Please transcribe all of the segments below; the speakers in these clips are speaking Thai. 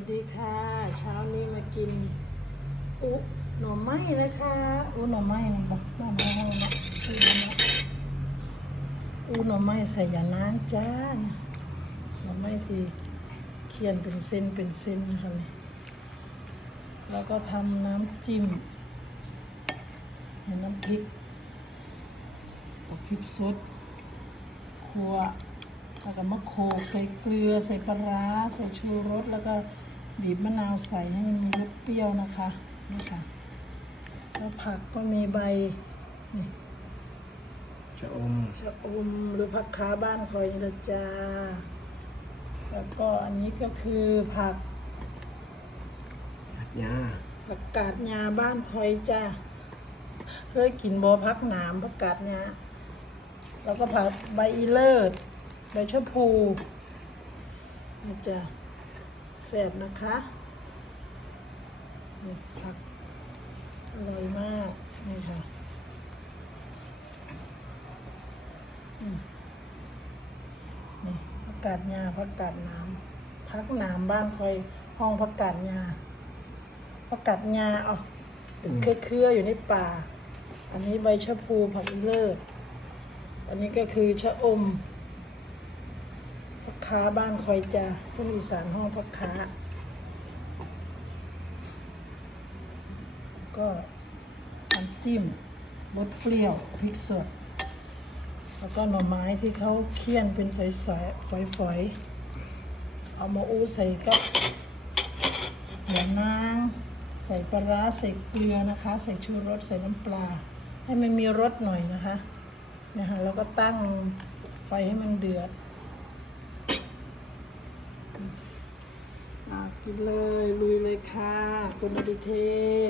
วัสดีค่ะ เช้านี้มากิน อุหน่อไม้นะคะอุหน่อไม้นะบอกบ้านเรานะอมันเนาะอุหน่อไม้ใส่ยาล้างจ้านหน่อไม้ที่เคียนเป็นเส้นเป็นเส้นนะคะเนี่ยแล้วก็ทำน้ำจิ้มน้ำพริกพริกสดครัวแล้วก็มะโขกใส่เกลือใส่ปลาร้าใส่ชูรสแล้วก็ บีบมะนาวใส่ให้มันมีรสเปรี้ยวนะคะนี่ค่ะแล้วผักก็มีใบนี่ชะอมชะอมหรือผักขาบ้านคอยนี่ละจ้าแล้วก็อันนี้ก็คือผักผักยาผักกาดหญ้าบ้านคอยจ้าเคยกินบอพักหนามผักกาดหญ้าแล้วก็ผักใบอีเลิศใบชะพูนี่จ้ะ แซ่บนะคะนี่ผักอร่อยมากนี่ค่ะนี่ผักกาดหญ้าผักกาดน้ำผักนามบ้านคอยห้องผักกาดหญ้าผักกาดงาเอาเป็นเครือๆอยู่ในป่า อันนี้ใบชะพูผักเลิศอันนี้ก็คือชะอม ค้าบ้านคอยจาผู้อีสานห้องผักค้า ก็น้ำจิ้มรสเปรี้ยวพริกสด แล้วก็หน่อไม้ที่เขาเคี่ยนเป็นสายๆฝอยๆ เอามาอู้ใส่กับหัวนางใส่ปลาร้าใส่เกลือนะคะ ใส่ชูรสใส่น้ำปลา ให้มันมีรสหน่อยนะคะนะคะแล้วก็ตั้งไฟให้มันเดือด กินเลยลุยเลยค่ะ คุณอดิเท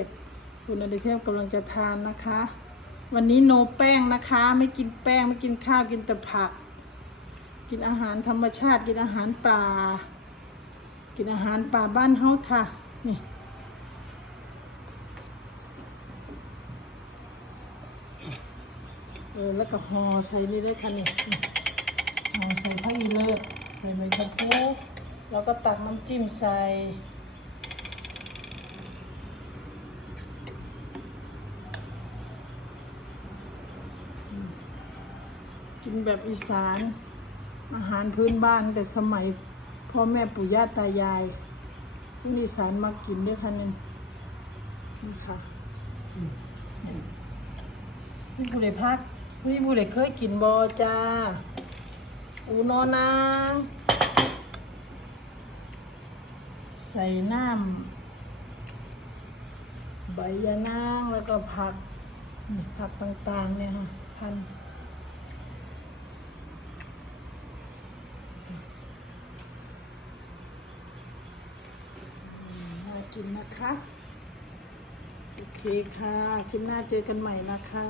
พ คุณอดิเทพกำลังจะทานนะคะ วันนี้โนแป้งนะคะ ไม่กินแป้งไม่กินข้าวกินแต่ผัก กินอาหารธรรมชาติกินอาหารป่า กินอาหารป่าบ้านเฮาค่ะนี่เออแล้วก็ห่อใส่นี่ด้วยค่ะนี่ห่อใส่ผ้าอีเลิศใส่ใบชะพู แล้วก็ตักน้ำจิ้มใส่กินแบบอีสาน อาหารพื้นบ้านแต่สมัยพ่อแม่ปู่ย่าตายายที่อีสานมากินด้วยค่ะนี่นี่ค่ะอืมนี่ผู้ใดพักนี่ผู้ใดเคยกินบอจ้าอูนอนาง ใส่น้ำใบยะนางแล้วก็ผักนี่ผักต่างๆเนี่ยค่ะพันน่ากินนะคะ โอเคค่ะ คลิปหน้าเจอกันใหม่นะคะ